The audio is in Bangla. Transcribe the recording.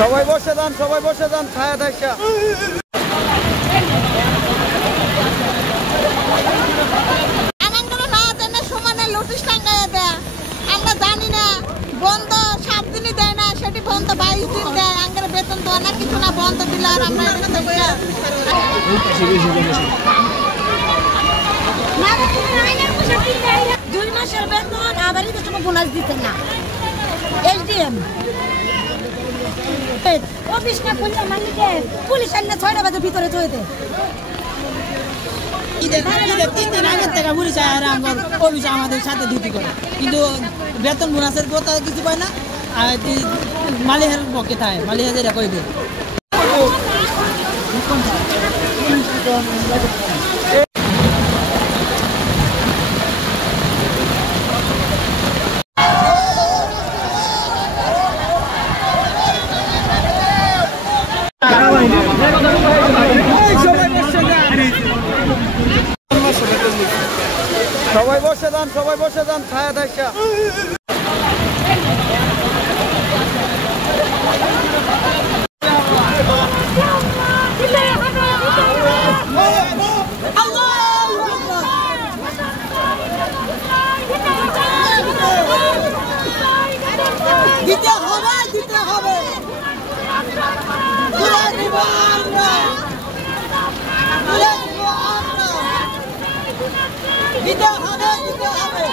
সবাই বসে যান, সবাই বসে যান, ছায়া দেখা। আমরা জানি না বন্ধ 7 দিনই দেয় না, সেটি বন্ধ 22 দিন দেয়। আঙ্গের বেতন দেওয়া না কিছু না, বন্ধ দিলে আর আমরা 2 মাসের বেতন আবার ঈদের সময় বোনাস দিতে না। এসডিএম অফিস না খুললে মালিকে পুলিশ আইনে 6টা বাজে ভিতরে চলে ঈদের 3 দিন আগের থেকে পুলিশ আর অফিস আমাদের সাথে ডিউটি করে, কিন্তু বেতন বোনাসের কথা কিছু পায় না। আর মালিকের পক্ষে থাকে, মালিকা যেটা করে দেয়। সবাই বসে যান, সবাই বসে যান, ছায়া দেখা। দিতে হবে, দিতে হবে, দিতে হবে, দিতে হবে।